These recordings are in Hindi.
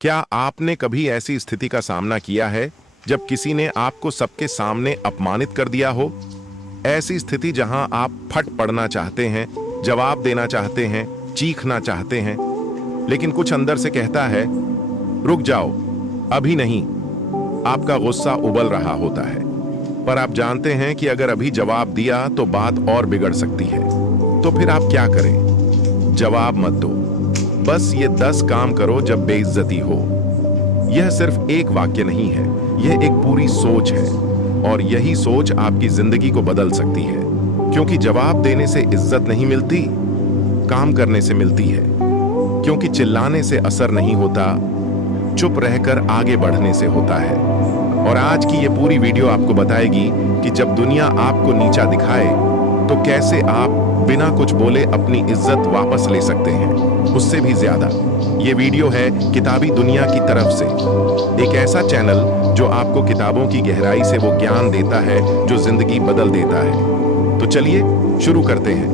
क्या आपने कभी ऐसी स्थिति का सामना किया है जब किसी ने आपको सबके सामने अपमानित कर दिया हो? ऐसी स्थिति जहां आप फट पड़ना चाहते हैं, जवाब देना चाहते हैं, चीखना चाहते हैं, लेकिन कुछ अंदर से कहता है, रुक जाओ, अभी नहीं। आपका गुस्सा उबल रहा होता है, पर आप जानते हैं कि अगर अभी जवाब दिया तो बात और बिगड़ सकती है। तो फिर आप क्या करें? जवाब मत दो, बस ये 10 काम करो जब बेइज्जती हो। यह सिर्फ एक वाक्य नहीं है, यह एक पूरी सोच है, और यही सोच आपकी जिंदगी को बदल सकती है। क्योंकि जवाब देने से इज्जत नहीं मिलती, काम करने से मिलती है। क्योंकि चिल्लाने से असर नहीं होता, चुप रहकर आगे बढ़ने से होता है। और आज की ये पूरी वीडियो आपको बताएगी कि जब दुनिया आपको नीचा दिखाए तो कैसे आप बिना कुछ बोले अपनी इज्जत वापस ले सकते हैं, उससे भी ज्यादा। ये वीडियो है किताबी दुनिया की तरफ से, एक ऐसा चैनल जो आपको किताबों की गहराई से वो ज्ञान देता है जो जिंदगी बदल देता है। तो चलिए शुरू करते हैं।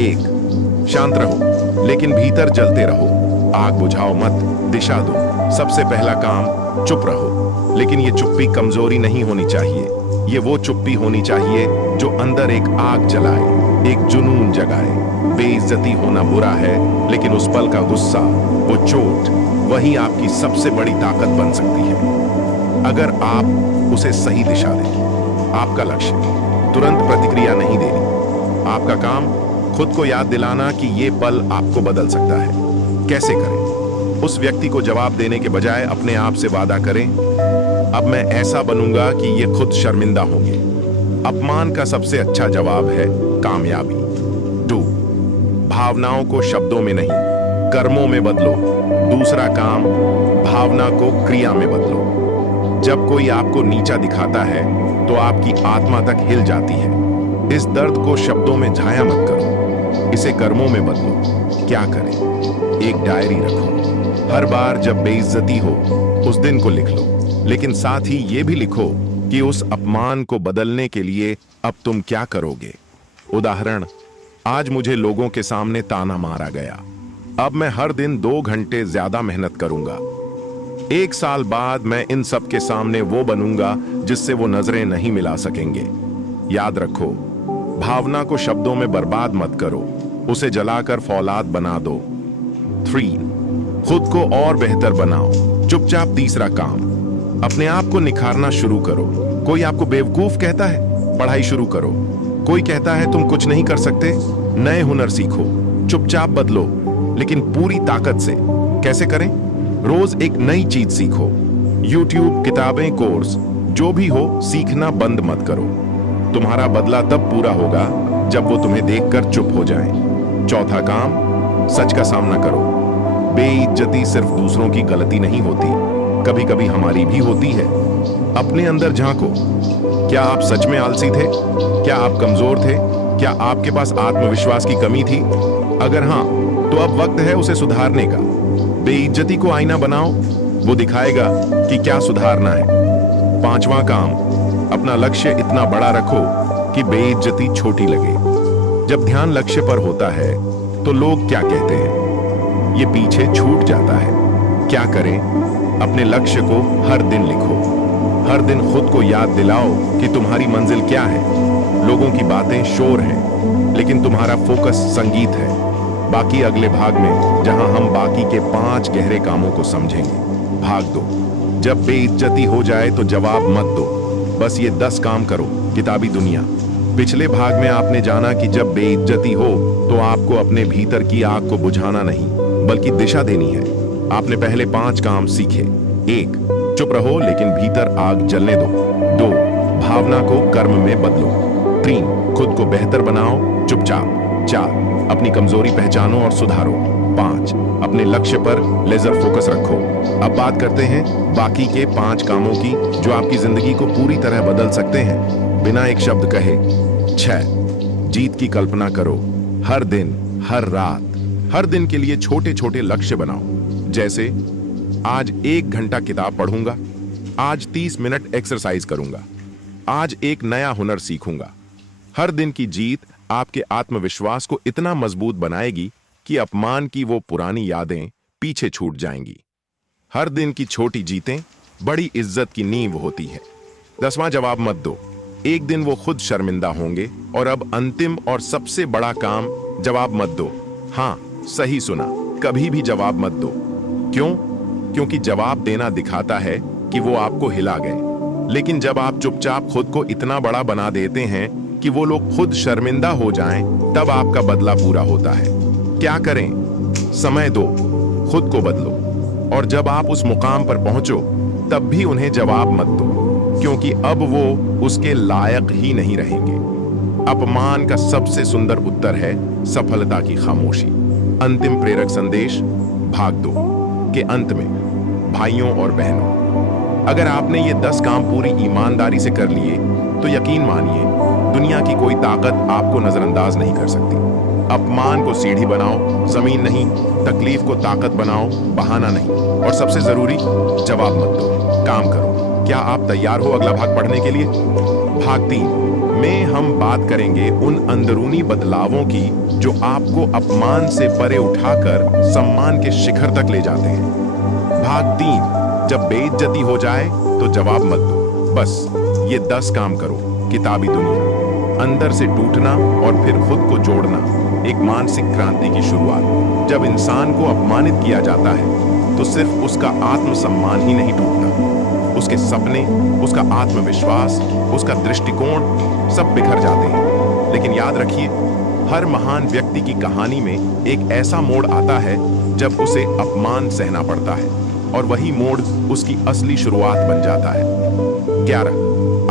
1, शांत रहो लेकिन भीतर जलते रहो। आग बुझाओ मत, दिशा दो। सबसे पहला काम, चुप रहो। लेकिन ये चुप्पी कमजोरी नहीं होनी चाहिए। ये वो चुप्पी होनी चाहिए जो अंदर एक आग जलाए, एक जुनून जगाए। बेइज्जती होना बुरा है, लेकिन उस पल का गुस्सा, वो चोट, वही आपकी सबसे बड़ी ताकत बन सकती है अगर आप उसे सही दिशा दें। आपका लक्ष्य तुरंत प्रतिक्रिया नहीं देनी। आपका काम खुद को याद दिलाना कि ये पल आपको बदल सकता है। कैसे करें? उस व्यक्ति को जवाब देने के बजाय अपने आप से वादा करें, अब मैं ऐसा बनूंगा कि ये खुद शर्मिंदा होंगे। अपमान का सबसे अच्छा जवाब है कामयाबी। 2, भावनाओं को शब्दों में नहीं, कर्मों में बदलो। दूसरा काम, भावना को क्रिया में बदलो। जब कोई आपको नीचा दिखाता है तो आपकी आत्मा तक हिल जाती है। इस दर्द को शब्दों में झाया मत करो, इसे कर्मों में बदलो। क्या करें? एक डायरी रखो। हर बार जब बेइज्जती हो उस दिन को लिख लो, लेकिन साथ ही ये भी लिखो कि उस अपमान को बदलने के लिए अब तुम क्या करोगे। उदाहरण, आज मुझे लोगों के सामने ताना मारा गया, अब मैं हर दिन 2 घंटे ज्यादा मेहनत करूंगा। 1 साल बाद मैं इन सब के सामने वो बनूंगा जिससे वो नजरें नहीं मिला सकेंगे। याद रखो, भावना को शब्दों में बर्बाद मत करो, उसे जलाकर फौलाद बना दो। 3, खुद को और बेहतर बनाओ चुपचाप। तीसरा काम, अपने आप को निखारना शुरू करो। कोई आपको बेवकूफ कहता है, पढ़ाई शुरू करो। कोई कहता है तुम कुछ नहीं कर सकते, नए हुनर सीखो। चुपचाप बदलो, लेकिन पूरी ताकत से। कैसे करें? रोज एक नई चीज सीखो। YouTube, किताबें, कोर्स, जो भी हो, सीखना बंद मत करो। तुम्हारा बदला तब पूरा होगा जब वो तुम्हें देखकर चुप हो जाएं। चौथा काम, सच का सामना करो। बेइज्जती सिर्फ दूसरों की गलती नहीं होती, कभी कभी हमारी भी होती है। अपने अंदर झांको। क्या आप सच में आलसी थे? क्या आप कमजोर थे? क्या आपके पास आत्मविश्वास की कमी थी? अगर हां, तो अब वक्त है उसे सुधारने का। बेइज्जती को आईना बनाओ, वो दिखाएगा कि क्या सुधारना है। 5वां काम, अपना लक्ष्य इतना बड़ा रखो कि बेइज्जती छोटी लगे। जब ध्यान लक्ष्य पर होता है तो लोग क्या कहते हैं, ये पीछे छूट जाता है। क्या करें? अपने लक्ष्य को हर दिन लिखो। हर दिन खुद को याद दिलाओ कि तुम्हारी मंजिल क्या है। लोगों की बातें शोर हैं, लेकिन तुम्हारा फोकस संगीत है। बाकी अगले भाग में, जहां हम बाकी के 5 गहरे कामों को समझेंगे। भाग 2, जब बेइज्जती हो जाए तो जवाब मत दो, बस ये 10 काम करो। किताबी दुनिया। पिछले भाग में आपने जाना कि जब बेइज्जती हो तो आपको अपने भीतर की आग को बुझाना नहीं, बल्कि दिशा देनी है। आपने पहले 5 काम सीखे। 1, चुप रहो लेकिन भीतर आग जलने दो। 2, भावना को कर्म में बदलो। 3, खुद को बेहतर बनाओ चुपचाप। 4, अपनी कमजोरी पहचानो और सुधारो। 5, अपने लक्ष्य पर लेजर फोकस रखो। अब बात करते हैं बाकी के 5 कामों की जो आपकी जिंदगी को पूरी तरह बदल सकते हैं बिना एक शब्द कहे। 6, जीत की कल्पना करो। हर दिन, हर रात, हर दिन के लिए छोटे छोटे लक्ष्य बनाओ। जैसे आज 1 घंटा किताब पढ़ूंगा, आज 30 मिनट एक्सरसाइज करूंगा, आज एक नया हुनर सीखूंगा। हर दिन की जीत आपके आत्मविश्वास को इतना मजबूत बनाएगी कि अपमान की वो पुरानी यादें पीछे छूट जाएंगी। हर दिन की छोटी जीतें बड़ी इज्जत की नींव होती है। 10वां जवाब मत दो, एक दिन वो खुद शर्मिंदा होंगे। और अब अंतिम और सबसे बड़ा काम, जवाब मत दो। हाँ, सही सुना, कभी भी जवाब मत दो। क्यों? क्योंकि जवाब देना दिखाता है कि वो आपको हिला गए। लेकिन जब आप चुपचाप खुद को इतना बड़ा बना देते हैं कि वो लोग खुद शर्मिंदा हो जाएं, तब आपका बदला पूरा होता है। क्या करें? समय दो, खुद को बदलो। और जब आप उस मुकाम पर पहुंचो, तब भी उन्हें जवाब मत दो, क्योंकि अब वो उसके लायक ही नहीं रहेंगे। अपमान का सबसे सुंदर उत्तर है सफलता की खामोशी। अंतिम प्रेरक संदेश भाग 2 के अंत में, भाइयों और बहनों, अगर आपने ये 10 काम पूरी ईमानदारी से कर लिए, तो यकीन मानिए दुनिया की कोई ताकत आपको नजरअंदाज नहीं कर सकती। अपमान को सीढ़ी बनाओ, जमीन नहीं। तकलीफ को ताकत बनाओ, बहाना नहीं। और सबसे जरूरी, जवाब मत दो, काम करो। क्या आप तैयार हो अगला भाग पढ़ने के लिए? भाग 3 में हम बात करेंगे उन अंदरूनी बदलावों की जो आपको अपमान से परे उठाकर सम्मान के शिखर तक ले जाते हैं। भाग 3, जब बेइज्जती हो जाए तो जवाब मत दो, बस ये 10 काम करो। किताबी दुनिया, अंदर से टूटना और फिर खुद को जोड़ना, एक मानसिक क्रांति की शुरुआत। जब इंसान को अपमानित किया जाता है तो सिर्फ उसका आत्मसम्मान ही नहीं टूटता, उसके सपने, उसका आत्मविश्वास, उसका दृष्टिकोण सब बिखर जाते हैं। लेकिन याद रखिए, हर महान व्यक्ति की कहानी में एक ऐसा मोड़ आता है जब उसे अपमान सहना पड़ता है, और वही मोड़ उसकी असली शुरुआत बन जाता है। 11,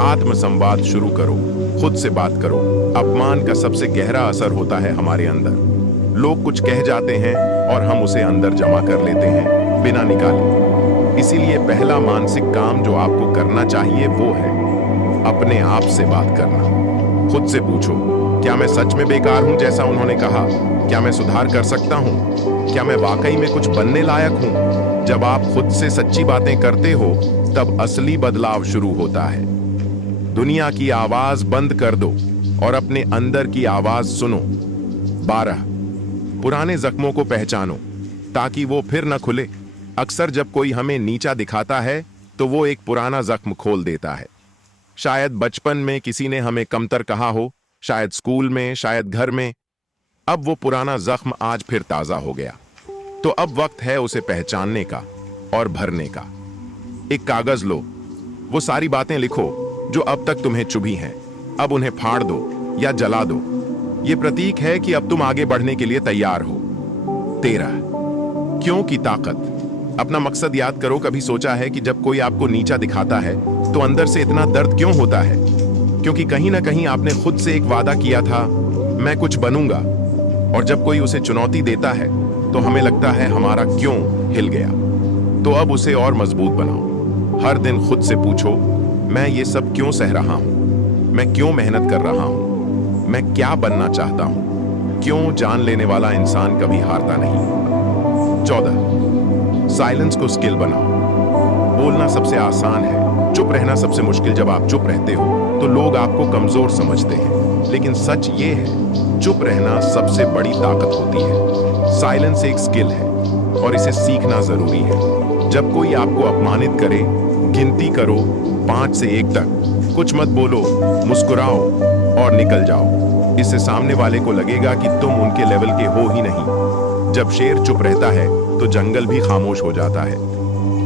आत्मसंवाद शुरू करो, खुद से बात करो। अपमान का सबसे गहरा असर होता है हमारे अंदर। लोग कुछ कह जाते हैं और हम उसे अंदर जमा कर लेते हैं बिना निकाले। इसीलिए पहला मानसिक काम जो आपको करना चाहिए वो है अपने आप से बात करना। खुद से पूछो, क्या मैं सच में बेकार हूं जैसा उन्होंने कहा? क्या मैं सुधार कर सकता हूं? क्या मैं वाकई में कुछ बनने लायक हूं? जब आप खुद से सच्ची बातें करते हो, तब असली बदलाव शुरू होता है। दुनिया की आवाज बंद कर दो और अपने अंदर की आवाज सुनो। 12, पुराने जख्मों को पहचानो ताकि वो फिर न खुले। अक्सर जब कोई हमें नीचा दिखाता है तो वो एक पुराना जख्म खोल देता है। शायद बचपन में किसी ने हमें कमतर कहा हो, शायद स्कूल में, शायद घर में। अब वो पुराना जख्म आज फिर ताजा हो गया। तो अब वक्त है उसे पहचानने का और भरने का। एक कागज लो, वो सारी बातें लिखो जो अब तक तुम्हें चुभी हैं। अब उन्हें फाड़ दो या जला दो। ये प्रतीक है कि अब तुम आगे बढ़ने के लिए तैयार हो। 13, क्यों की ताकत। अपना मकसद याद करो। कभी सोचा है कि जब कोई आपको नीचा दिखाता है तो अंदर से इतना दर्द क्यों होता है? क्योंकि कहीं ना कहीं आपने खुद से एक वादा किया था, मैं कुछ बनूंगा। और जब कोई उसे चुनौती देता है तो हमें लगता है हमारा क्यों हिल गया। तो अब उसे और मजबूत बनाओ। हर दिन खुद से पूछो, मैं ये सब क्यों सह रहा हूं? मैं क्यों मेहनत कर रहा हूं? मैं क्या बनना चाहता हूं? क्यों जान लेने वाला इंसान कभी हारता नहीं। 14, साइलेंस को स्किल बनाओ। बोलना सबसे आसान है, चुप रहना सबसे मुश्किल। जब आप चुप रहते हो तो लोग आपको कमजोर समझते हैं, लेकिन सच ये है, चुप रहना सबसे बड़ी ताकत होती है। साइलेंस एक स्किल है और इसे सीखना जरूरी है। जब कोई आपको अपमानित करे, गिनती करो 5 से 1 तक। कुछ मत बोलो, मुस्कुराओ और निकल जाओ। इससे सामने वाले को लगेगा कि तुम उनके लेवल के हो ही नहीं। जब शेर चुप रहता है तो जंगल भी खामोश हो जाता है।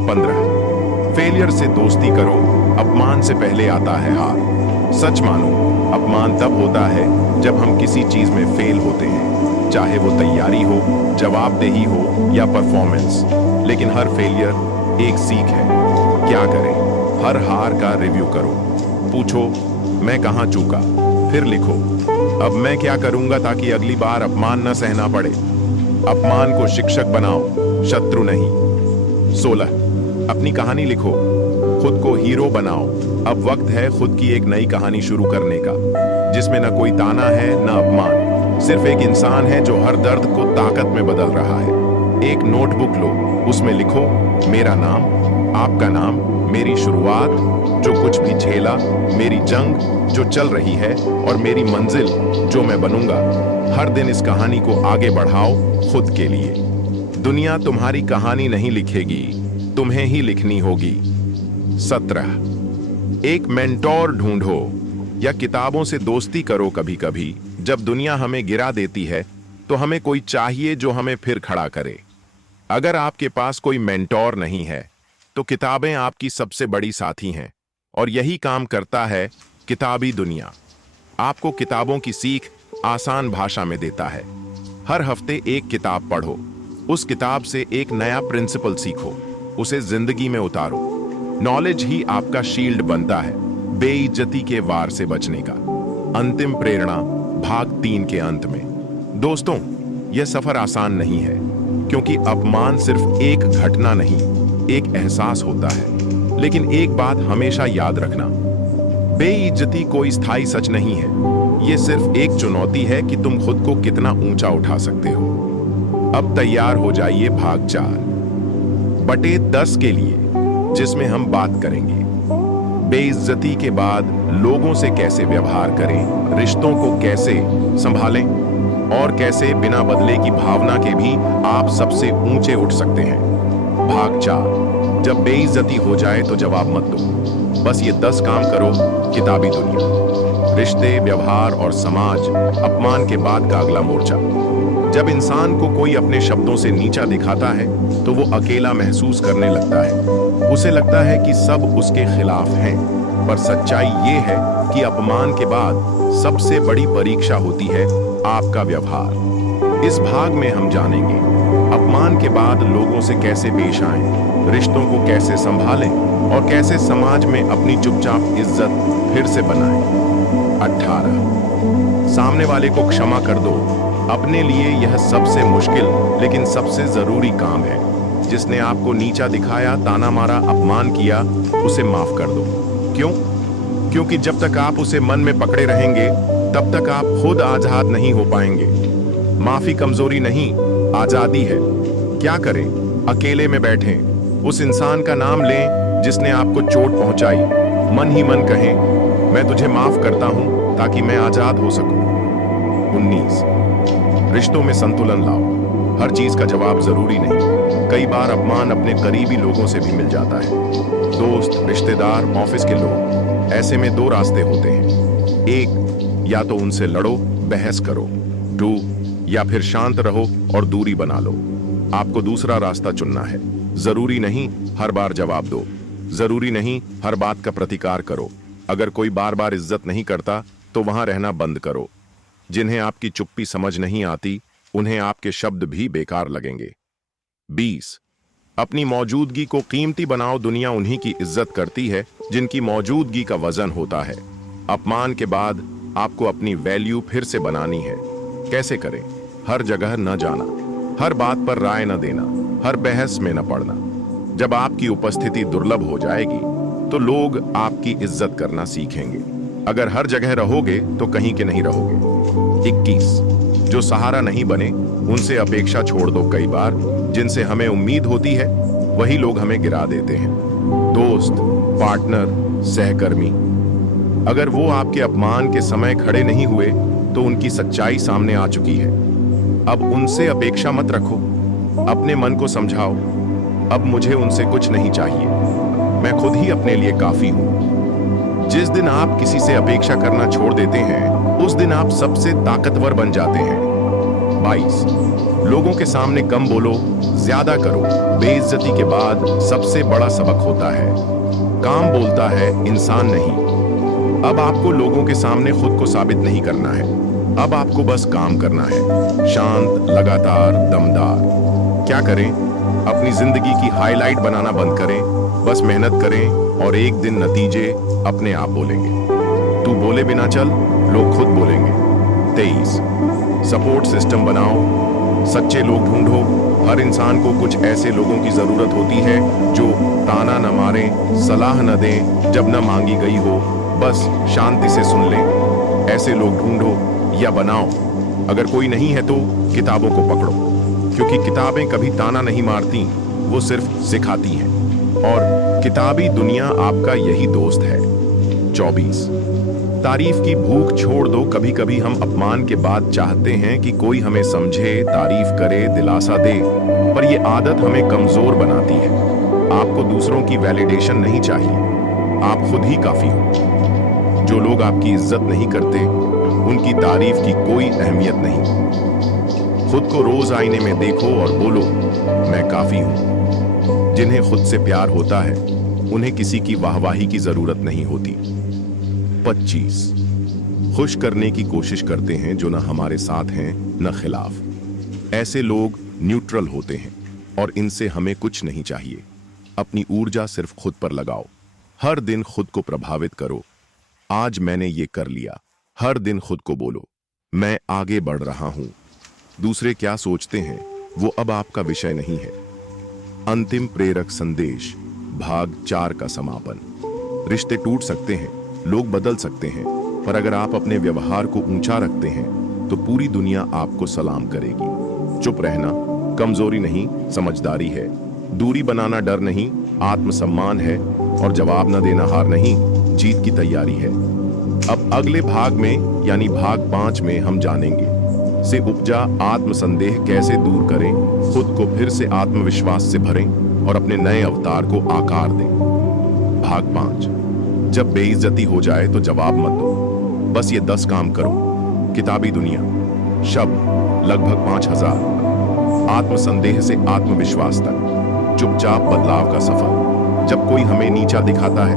15, फेलियर से दोस्ती करो। अपमान से पहले आता है हार। सच मानो, अपमान तब होता है जब हम किसी चीज में फेल होते हैं, चाहे वो तैयारी हो, जवाबदेही हो या परफॉर्मेंस। लेकिन हर फेलियर एक सीख है। क्या करें? हर हार का रिव्यू करो। पूछो, मैं कहां चूका? फिर लिखो, अब मैं क्या करूंगा ताकि अगली बार अपमान न सहना पड़े। अपमान को शिक्षक बनाओ, शत्रु नहीं। 16, अपनी कहानी लिखो, खुद को हीरो बनाओ। अब वक्त है खुद की एक नई कहानी शुरू करने का, जिसमें न कोई ताना है न अपमान, सिर्फ एक इंसान है जो हर दर्द को ताकत में बदल रहा है। एक नोटबुक लो, उसमें लिखो, मेरा नाम, आपका नाम, मेरी शुरुआत, जो कुछ भी झेला, मेरी जंग जो चल रही है, और मेरी मंजिल जो मैं बनूंगा। हर दिन इस कहानी को आगे बढ़ाओ खुद के लिए। दुनिया तुम्हारी कहानी नहीं लिखेगी, तुम्हें ही लिखनी होगी। 17 एक मेंटोर ढूंढो या किताबों से दोस्ती करो। कभी कभी जब दुनिया हमें गिरा देती है तो हमें कोई चाहिए जो हमें फिर खड़ा करे। अगर आपके पास कोई मेंटोर नहीं है तो किताबें आपकी सबसे बड़ी साथी हैं और यही काम करता है किताबी दुनिया। आपको किताबों की सीख आसान भाषा में देता है। हर हफ्ते एक किताब पढ़ो, उस किताब से एक नया प्रिंसिपल सीखो, उसे जिंदगी में उतारो। नॉलेज ही आपका शील्ड बनता है बेइज्जती के वार से बचने का। अंतिम प्रेरणा भाग 3 के अंत में। दोस्तों, यह सफर आसान नहीं है क्योंकि अपमान सिर्फ एक घटना नहीं, एक एहसास होता है। लेकिन एक बात हमेशा याद रखना, बेइज्जती कोई स्थायी सच नहीं है। यह सिर्फ एक चुनौती है कि तुम खुद को कितना ऊंचा उठा सकते हो। अब तैयार हो जाइए भाग 4/10 के लिए, जिसमें हम बात करेंगे बेइज्जती के बाद लोगों से कैसे व्यवहार करें, रिश्तों को कैसे संभालें और कैसे बिना बदले की भावना के भी आप सबसे ऊंचे उठ सकते हैं। भाग 4, जब बेइज्जती हो जाए तो जवाब मत दो, बस ये 10 काम करो। किताबी दुनिया, रिश्ते, व्यवहार और समाज, अपमान के बाद का अगला मोर्चा। जब इंसान को कोई अपने शब्दों से नीचा दिखाता है तो वो अकेला महसूस करने लगता है। उसे लगता है कि सब उसके खिलाफ हैं, पर सच्चाई ये है कि अपमान के बाद सबसे बड़ी परीक्षा होती है आपका व्यवहार। इस भाग में हम जानेंगे अपमान के बाद लोगों से कैसे पेश आएं, रिश्तों को कैसे संभालें और कैसे समाज में अपनी चुपचाप इज्जत फिर से बनाएं। 18 सामने वाले को क्षमा कर दो। अपने लिए यह सबसे मुश्किल लेकिन सबसे जरूरी काम है। जिसने आपको नीचा दिखाया, ताना मारा, अपमान किया, उसे माफ कर दो। क्यों? क्योंकि जब तक आप उसे मन में पकड़े रहेंगे तब तक आप खुद आजाद नहीं हो पाएंगे। माफी कमजोरी नहीं, आजादी है। क्या करें? अकेले में बैठें, उस इंसान का नाम लें जिसने आपको चोट पहुंचाई, मन ही मन कहें मैं तुझे माफ करता हूं ताकि मैं आजाद हो सकूं। 19 रिश्तों में संतुलन लाओ। हर चीज का जवाब जरूरी नहीं। कई बार अपमान अपने करीबी लोगों से भी मिल जाता है, दोस्त, रिश्तेदार, ऑफिस के लोग। ऐसे में 2 रास्ते होते हैं। 1, या तो उनसे लड़ो, बहस करो। 2, या फिर शांत रहो और दूरी बना लो। आपको दूसरा रास्ता चुनना है। जरूरी नहीं हर बार जवाब दो, जरूरी नहीं हर बात का प्रतिकार करो। अगर कोई बार बार इज्जत नहीं करता तो वहां रहना बंद करो। जिन्हें आपकी चुप्पी समझ नहीं आती उन्हें आपके शब्द भी बेकार लगेंगे। 20 अपनी मौजूदगी को कीमती बनाओ। दुनिया उन्हीं की इज्जत करती है जिनकी मौजूदगी का वजन होता है। अपमान के बाद आपको अपनी वैल्यू फिर से बनानी है। कैसे करें? हर जगह न जाना, हर बात पर राय न देना, हर बहस में न पड़ना। जब आपकी उपस्थिति दुर्लभ हो जाएगी तो लोग आपकी इज्जत करना सीखेंगे। अगर हर जगह रहोगे तो कहीं के नहीं रहोगे। 21 जो सहारा नहीं बने उनसे अपेक्षा छोड़ दो। कई बार जिनसे हमें उम्मीद होती है वही लोग हमें गिरा देते हैं। दोस्त, पार्टनर, सहकर्मी, अगर वो आपके अपमान के समय खड़े नहीं हुए तो उनकी सच्चाई सामने आ चुकी है। अब उनसे अपेक्षा मत रखो, अपने मन को समझाओ, अब मुझे उनसे कुछ नहीं चाहिए, मैं खुद ही अपने लिए काफी हूं। जिस दिन आप किसी से अपेक्षा करना छोड़ देते हैं उस दिन आप सबसे ताकतवर बन जाते हैं। 22 लोगों के सामने कम बोलो, ज्यादा करो। बेइज्जती के बाद सबसे बड़ा सबक होता है काम बोलता है, इंसान नहीं। अब आपको लोगों के सामने खुद को साबित नहीं करना है, अब आपको बस काम करना है। शांत, लगातार, दमदार। क्या करें? अपनी जिंदगी की हाईलाइट बनाना बंद करें, बस मेहनत करें और एक दिन नतीजे अपने आप बोलेंगे। तू बोले बिना चल, लोग खुद बोलेंगे। 23 सपोर्ट सिस्टम बनाओ। सच्चे लोग ढूंढो। हर इंसान को कुछ ऐसे लोगों की जरूरत होती है जो ताना न मारे, सलाह न दें जब न मांगी गई हो, बस शांति से सुन लें। ऐसे लोग ढूंढो या बनाओ। अगर कोई नहीं है तो किताबों को पकड़ो, क्योंकि किताबें कभी ताना नहीं मारती, वो सिर्फ सिखाती हैं। और किताबी दुनिया आपका यही दोस्त है। 24 तारीफ की भूख छोड़ दो। कभी कभी हम अपमान के बाद चाहते हैं कि कोई हमें समझे, तारीफ करे, दिलासा दे, पर यह आदत हमें कमजोर बनाती है। आपको दूसरों की वैलिडेशन नहीं चाहिए, आप खुद ही काफी हो। जो लोग आपकी इज्जत नहीं करते, उनकी तारीफ की कोई अहमियत नहीं। खुद को रोज आईने में देखो और बोलो, मैं काफी हूं। जिन्हें खुद से प्यार होता है, उन्हें किसी की वाहवाही की जरूरत नहीं होती। 25 खुश करने की कोशिश करते हैं जो न हमारे साथ हैं न खिलाफ। ऐसे लोग न्यूट्रल होते हैं और इनसे हमें कुछ नहीं चाहिए। अपनी ऊर्जा सिर्फ खुद पर लगाओ। हर दिन खुद को प्रभावित करो, आज मैंने ये कर लिया। हर दिन खुद को बोलो, मैं आगे बढ़ रहा हूं। दूसरे क्या सोचते हैं वो अब आपका विषय नहीं है। अंतिम प्रेरक संदेश, भाग 4 का समापन। रिश्ते टूट सकते हैं, लोग बदल सकते हैं, पर अगर आप अपने व्यवहार को ऊंचा रखते हैं तो पूरी दुनिया आपको सलाम करेगी। चुप रहना कमजोरी नहीं, समझदारी है। दूरी बनाना डर नहीं, आत्मसम्मान है। और जवाब न देना हार नहीं, जीत की तैयारी है। अब अगले भाग में यानी भाग 5 में हम जानेंगे से उपजा आत्मसंदेह कैसे दूर करें, खुद को फिर से आत्मविश्वास से भरें और अपने नए अवतार को आकार दें। भाग 5, जब बेइज्जती हो जाए तो जवाब मत दो, बस ये 10 काम करो। किताबी दुनिया, शब्द लगभग 5000। आत्मसंदेह से आत्मविश्वास तक, चुपचाप बदलाव का सफर। जब कोई हमें नीचा दिखाता है,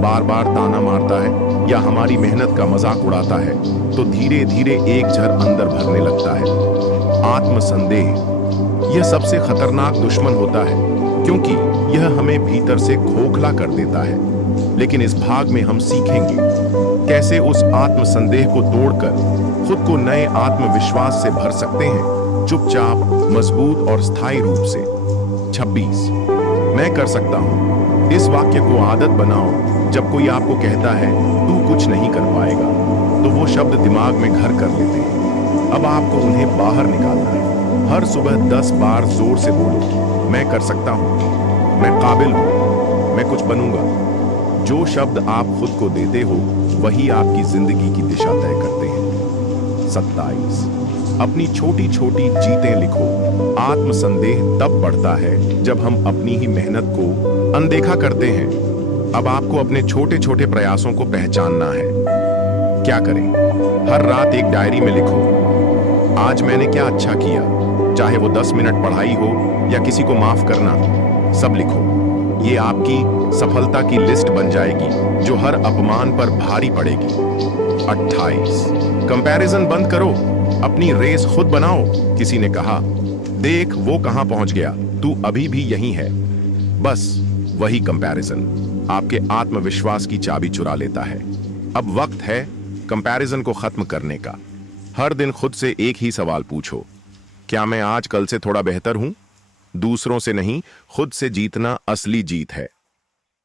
बार बार ताना मारता है या हमारी मेहनत का मजाक उड़ाता है, तो धीरे धीरे एक झर अंदर भरने लगता है। आत्मसंदेह यह सबसे खतरनाक दुश्मन होता है, क्योंकि यह हमें भीतर से खोखला कर देता है। लेकिन इस भाग में हम सीखेंगे कैसे उस आत्मसंदेह को तोड़कर खुद को नए आत्मविश्वास से भर सकते हैं, चुपचाप, मजबूत और स्थायी रूप से। 26 मैं कर सकता हूं। इस वाक्य को आदत बनाओ। जब कोई आपको कहता है तू कुछ नहीं कर पाएगा, तो वो शब्द दिमाग में घर कर लेते हैं। अब आपको उन्हें बाहर निकालना है। हर सुबह 10 बार जोर से बोलो, मैं कर सकता हूं, मैं काबिल हूं, मैं कुछ बनूंगा। जो शब्द आप खुद को देते हो वही आपकी जिंदगी की दिशा तय करते हैं। 27 अपनी छोटी छोटी जीतें लिखो। आत्मसंदेह तब बढ़ता है जब हम अपनी ही मेहनत को अनदेखा करते हैं। अब आपको अपने छोटे छोटे प्रयासों को पहचानना है। क्या करें? हर रात एक डायरी में लिखो, आज मैंने क्या अच्छा किया। चाहे वो 10 मिनट पढ़ाई हो या किसी को माफ करना, सब लिखो। ये आपकी सफलता की लिस्ट बन जाएगी जो हर अपमान पर भारी पड़ेगी। 28 कंपैरिजन बंद करो, अपनी रेस खुद बनाओ। किसी ने कहा, देख वो कहां पहुंच गया, तू अभी भी यहीं है। बस वही कंपैरिजन आपके आत्मविश्वास की चाबी चुरा लेता है। अब वक्त है कंपैरिजन को खत्म करने का। हर दिन खुद से एक ही सवाल पूछो, क्या मैं आज कल से थोड़ा बेहतर हूं? दूसरों से नहीं, खुद से जीतना असली जीत है।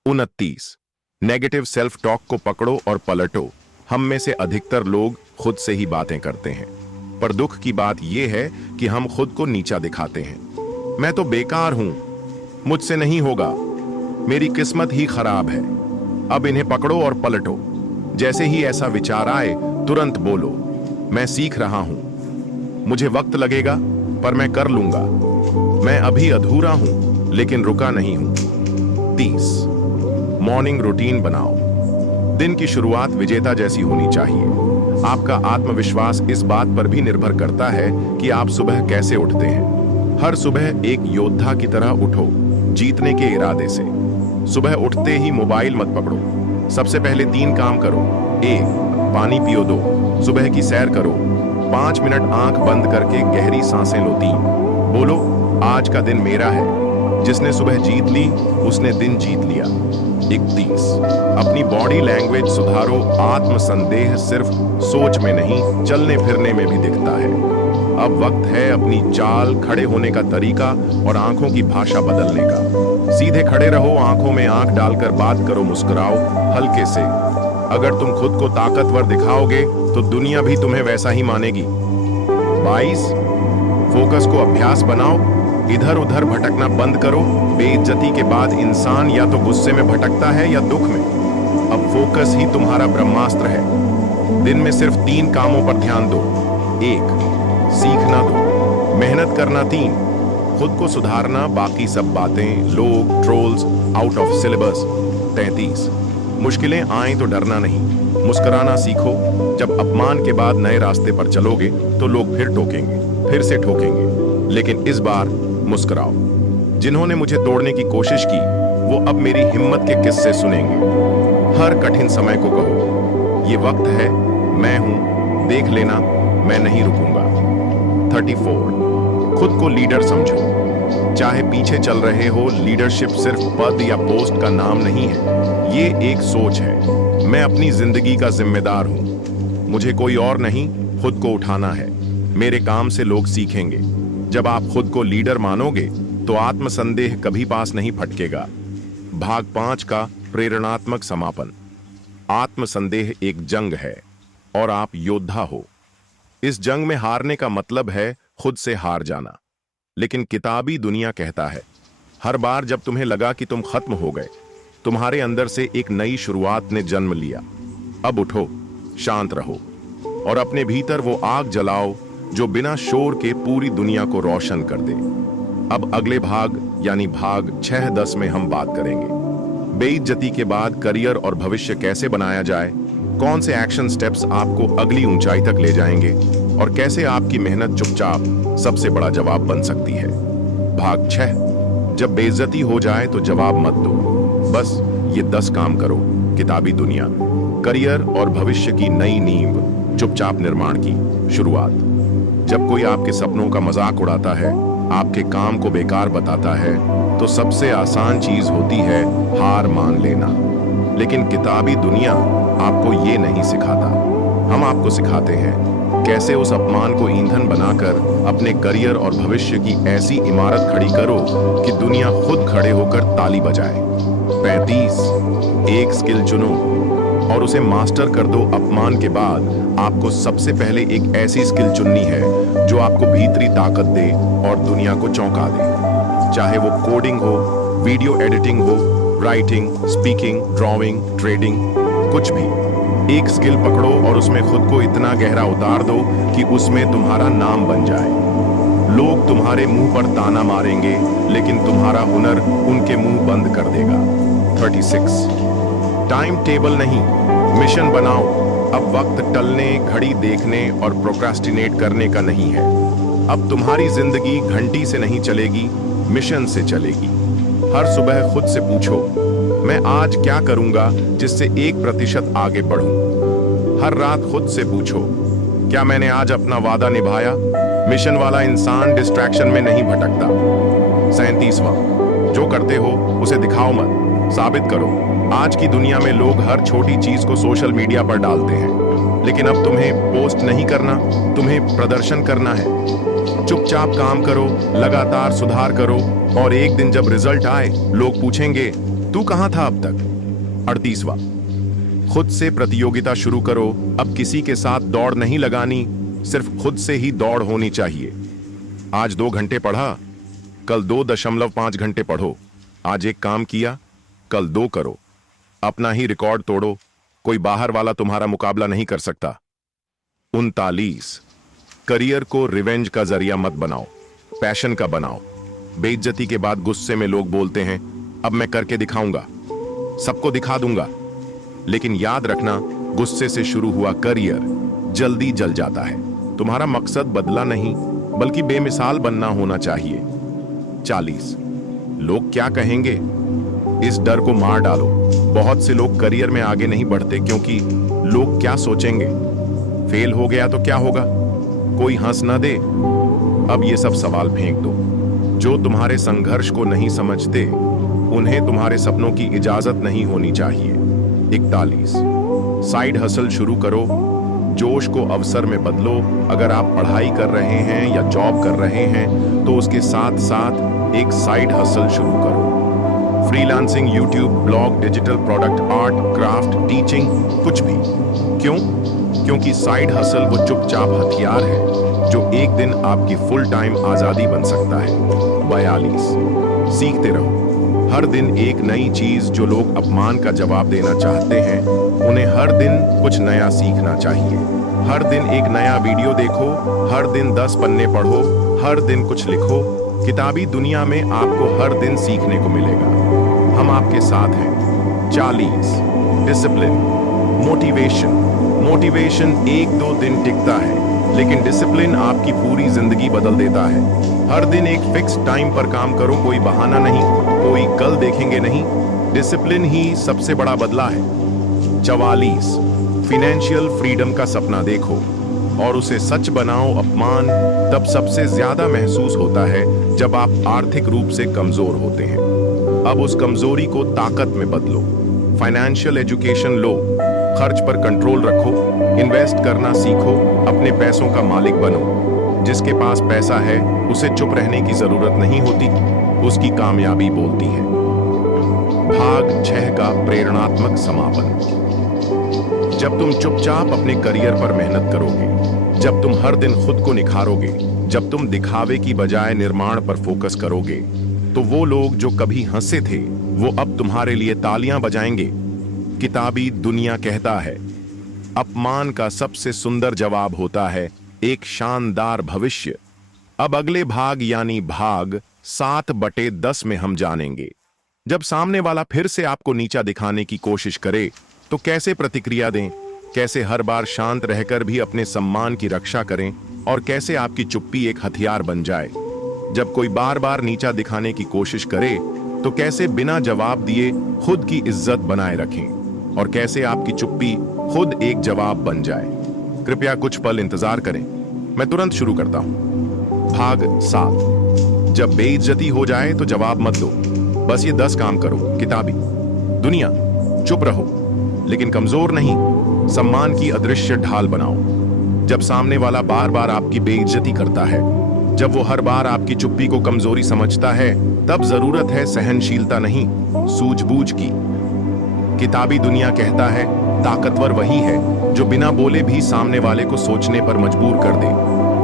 29 नेगेटिव सेल्फ टॉक को पकड़ो और पलटो। हम में से अधिकतर लोग खुद से ही बातें करते हैं, पर दुख की बात यह है कि हम खुद को नीचा दिखाते हैं। मैं तो बेकार हूं, मुझसे नहीं होगा, मेरी किस्मत ही खराब है। अब इन्हें पकड़ो और पलटो। जैसे ही ऐसा विचार आए, तुरंत बोलो, मैं सीख रहा हूं, मुझे वक्त लगेगा पर मैं कर लूंगा। मैं अभी अधूरा हूं लेकिन रुका नहीं हूं। 30 मॉर्निंग रूटीन बनाओ। दिन की शुरुआत विजेता जैसी होनी चाहिए। आपका आत्मविश्वास इस बात पर भी निर्भर करता है कि आप सुबह कैसे उठते हैं। हर सुबह एक योद्धा की तरह उठो, जीतने के इरादे से। सुबह उठते ही मोबाइल मत पकड़ो। सबसे पहले 3 काम करो। 1 पानी पियो। 2 सुबह की सैर करो। 5 मिनट आंख बंद करके गहरी सांसें लो। 3 बोलो, आज का दिन मेरा है। जिसने सुबह जीत ली उसने दिन जीत लिया। 31 अपनी बॉडी लैंग्वेज सुधारो। आत्मसंदेह सिर्फ सोच में नहीं, चलने फिरने में भी दिखता है। अब वक्त है अपनी चाल, खड़े होने का तरीका और आंखों की भाषा बदलने का। सीधे खड़े रहो, आंखों में आंख डालकर बात करो, मुस्कुराओ हल्के से। अगर तुम खुद को ताकतवर दिखाओगे तो दुनिया भी तुम्हें वैसा ही मानेगी। 22 फोकस को अभ्यास बनाओ। इधर उधर भटकना बंद करो। बेइज्जती के बाद इंसान या तो गुस्से में भटकता है या दुख में। अब फोकस ही तुम्हारा ब्रह्मास्त्र है। दिन में सिर्फ 3 कामों पर ध्यान दो। 1 सीखना। 2 मेहनत करना। 3 खुद को सुधारना, बाकी सब बातें, लोग, ट्रोल्स, आउट ऑफ सिलेबस। 33 मुश्किलें आए तो डरना नहीं, मुस्कुराना सीखो। जब अपमान के बाद नए रास्ते पर चलोगे तो लोग फिर टोकेंगे, फिर से ठोकेंगे, लेकिन इस बार मुस्कुराओ। जिन्होंने मुझे तोड़ने की कोशिश की वो अब मेरी हिम्मत के किस्से सुनेंगे। हर कठिन समय को कहो, ये वक्त है, मैं हूं, देख लेना, मैं नहीं रुकूंगा। 34 खुद को लीडर समझो। चाहे पीछे चल रहे हो, लीडरशिप सिर्फ पद या पोस्ट का नाम नहीं है, ये एक सोच है। मैं अपनी जिंदगी का जिम्मेदार हूं, मुझे कोई और नहीं, खुद को उठाना है। मेरे काम से लोग सीखेंगे। जब आप खुद को लीडर मानोगे तो आत्मसंदेह कभी पास नहीं फटकेगा। भाग 5 का प्रेरणात्मक समापन। आत्मसंदेह एक जंग है और आप योद्धा हो। इस जंग में हारने का मतलब है खुद से हार जाना। लेकिन किताबी दुनिया कहता है, हर बार जब तुम्हें लगा कि तुम खत्म हो गए, तुम्हारे अंदर से एक नई शुरुआत ने जन्म लिया। अब उठो, शांत रहो और अपने भीतर वो आग जलाओ जो बिना शोर के पूरी दुनिया को रोशन कर दे। अब अगले भाग यानी भाग 6-10 में हम बात करेंगे बेइज्जती के बाद करियर और भविष्य कैसे बनाया जाए, कौन से एक्शन स्टेप्स आपको अगली ऊंचाई तक ले जाएंगे और कैसे आपकी मेहनत चुपचाप सबसे बड़ा जवाब बन सकती है। भाग 6 जब बेइज्जती हो जाए तो जवाब मत दो, बस ये 10 काम करो। किताबी दुनिया, करियर और भविष्य की नई नींव, चुपचाप निर्माण की शुरुआत। जब कोई आपके सपनों का मजाक उड़ाता है, आपके काम को बेकार बताता है, तो सबसे आसान चीज होती है हार मान लेना। लेकिन किताबी दुनिया आपको ये नहीं सिखाता। हम आपको सिखाते हैं कैसे उस अपमान को ईंधन बनाकर अपने करियर और भविष्य की ऐसी इमारत खड़ी करो कि दुनिया खुद खड़े होकर ताली बजाए। 35 एक स्किल चुनो और उसे मास्टर कर दो। अपमान के बाद आपको सबसे पहले एक ऐसी स्किल चुननी है जो आपको भीतरी ताकत दे और दुनिया को चौंका दे। चाहे वो कोडिंग हो, वीडियो एडिटिंग हो, राइटिंग, स्पीकिंग, ड्राइंग, ट्रेडिंग, कुछ भी। एक स्किल पकड़ो और उसमें खुद को इतना गहरा उतार दो कि उसमें तुम्हारा नाम बन जाए। लोग तुम्हारे मुंह पर ताना मारेंगे, लेकिन तुम्हारा हुनर उनके मुंह बंद कर देगा। 36 टाइम टेबल नहीं, मिशन बनाओ। अब वक्त टलने, घड़ी देखने और प्रोक्रास्टिनेट करने का नहीं है। अब तुम्हारी जिंदगी घंटी से नहीं चलेगी, मिशन से चलेगी। हर सुबह खुद से पूछो, मैं आज क्या करूंगा जिससे 1% आगे बढ़ूं। हर रात खुद से पूछो, क्या मैंने आज अपना वादा निभाया। मिशन वाला इंसान डिस्ट्रैक्शन में नहीं भटकता। 37वां जो करते हो उसे दिखाओ मत, साबित करो। आज की दुनिया में लोग हर छोटी चीज को सोशल मीडिया पर डालते हैं, लेकिन अब तुम्हें पोस्ट नहीं करना, तुम्हें प्रदर्शन करना है। चुपचाप काम करो, लगातार सुधार करो और एक दिन जब रिजल्ट आए लोग पूछेंगे तू कहां था अब तक। 38वां खुद से प्रतियोगिता शुरू करो। अब किसी के साथ दौड़ नहीं लगानी, सिर्फ खुद से ही दौड़ होनी चाहिए। आज 2 घंटे पढ़ा, कल 2.5 घंटे पढ़ो। आज एक काम किया, कल 2 करो। अपना ही रिकॉर्ड तोड़ो, कोई बाहर वाला तुम्हारा मुकाबला नहीं कर सकता। 39 करियर को रिवेंज का जरिया मत बनाओ, पैशन का बनाओ। बेइज्जती के बाद गुस्से में लोग बोलते हैं अब मैं करके दिखाऊंगा, सबको दिखा दूंगा। लेकिन याद रखना, गुस्से से शुरू हुआ करियर जल्दी जल जाता है। तुम्हारा मकसद बदला नहीं, बल्कि बेमिसाल बनना होना चाहिए। 40 लोग क्या कहेंगे, इस डर को मार डालो। बहुत से लोग करियर में आगे नहीं बढ़ते क्योंकि लोग क्या सोचेंगे। फेल हो गया तो क्या होगा, कोई हंस न दे। अब ये सब सवाल फेंक दो। जो तुम्हारे संघर्ष को नहीं समझते उन्हें तुम्हारे सपनों की इजाजत नहीं होनी चाहिए। 41 साइड हसल शुरू करो, जोश को अवसर में बदलो। अगर आप पढ़ाई कर रहे हैं या जॉब कर रहे हैं तो उसके साथ साथ एक साइड हसल शुरू करो। Freelancing, YouTube, blog, digital product, art, craft, teaching, कुछ भी। क्यों? क्योंकि साइड हसल वो चुपचाप हथियार है जो एक दिन आपकी फुल टाइम आजादी बन सकता है। 42 सीखते रहो। हर दिन एक नई चीज। जो लोग अपमान का जवाब देना चाहते हैं उन्हें हर दिन कुछ नया सीखना चाहिए। हर दिन एक नया वीडियो देखो, हर दिन 10 पन्ने पढ़ो, हर दिन कुछ लिखो। किताबी दुनिया में आपको हर दिन सीखने को मिलेगा। हम आपके साथ हैं। 40 डिसिप्लिन। मोटिवेशन 1-2 दिन टिकता है, लेकिन डिसिप्लिन आपकी पूरी जिंदगी बदल देता है। हर दिन एक फिक्स टाइम पर काम करो, कोई बहाना नहीं, कोई कल देखेंगे नहीं। डिसिप्लिन ही सबसे बड़ा बदला है। 44 फाइनेंशियल फ्रीडम का सपना देखो और उसे सच बनाओ। अपमान तब सबसे ज्यादा महसूस होता है जब आप आर्थिक रूप से कमजोर होते हैं। अब उस कमजोरी को ताकत में बदलो। फाइनेंशियल एजुकेशन लो, खर्च पर कंट्रोल रखो, इन्वेस्ट करना सीखो, अपने पैसों का मालिक बनो। जिसके पास पैसा है उसे चुप रहने की जरूरत नहीं होती, उसकी कामयाबी बोलती है। भाग 6 का प्रेरणात्मक समापन। जब तुम चुपचाप अपने करियर पर मेहनत करोगे, जब तुम हर दिन खुद को निखारोगे, जब तुम दिखावे की बजाय निर्माण पर फोकस करोगे, तो वो लोग जो कभी हंसे थे वो अब तुम्हारे लिए तालियां बजाएंगे। किताबी दुनिया कहता है, अपमान का सबसे सुंदर जवाब होता है एक शानदार भविष्य। अब अगले भाग यानी भाग 7/10 में हम जानेंगे, जब सामने वाला फिर से आपको नीचा दिखाने की कोशिश करे तो कैसे प्रतिक्रिया दें, कैसे हर बार शांत रहकर भी अपने सम्मान की रक्षा करें, और कैसे आपकी चुप्पी एक हथियार बन जाए। जब कोई बार बार नीचा दिखाने की कोशिश करे तो कैसे बिना जवाब दिए खुद की इज्जत बनाए रखें, और कैसे आपकी चुप्पी खुद एक जवाब बन जाए। कृपया कुछ पल इंतजार करें, मैं तुरंत शुरू करता हूं। भाग 7। जब बेइज्जती हो जाए तो जवाब मत दो, बस ये 10 काम करो। किताबी दुनिया, चुप रहो लेकिन कमजोर नहीं, सम्मान की अदृश्य ढाल बनाओ। जब सामने वाला बार बार आपकी बेइज्जती करता है, जब वो हर बार आपकी चुप्पी को कमजोरी समझता है, तब जरूरत है सहनशीलता नहीं, सूझबूझ की। किताबी दुनिया कहता है, ताकतवर वही है जो बिना बोले भी सामने वाले को सोचने पर मजबूर कर दे।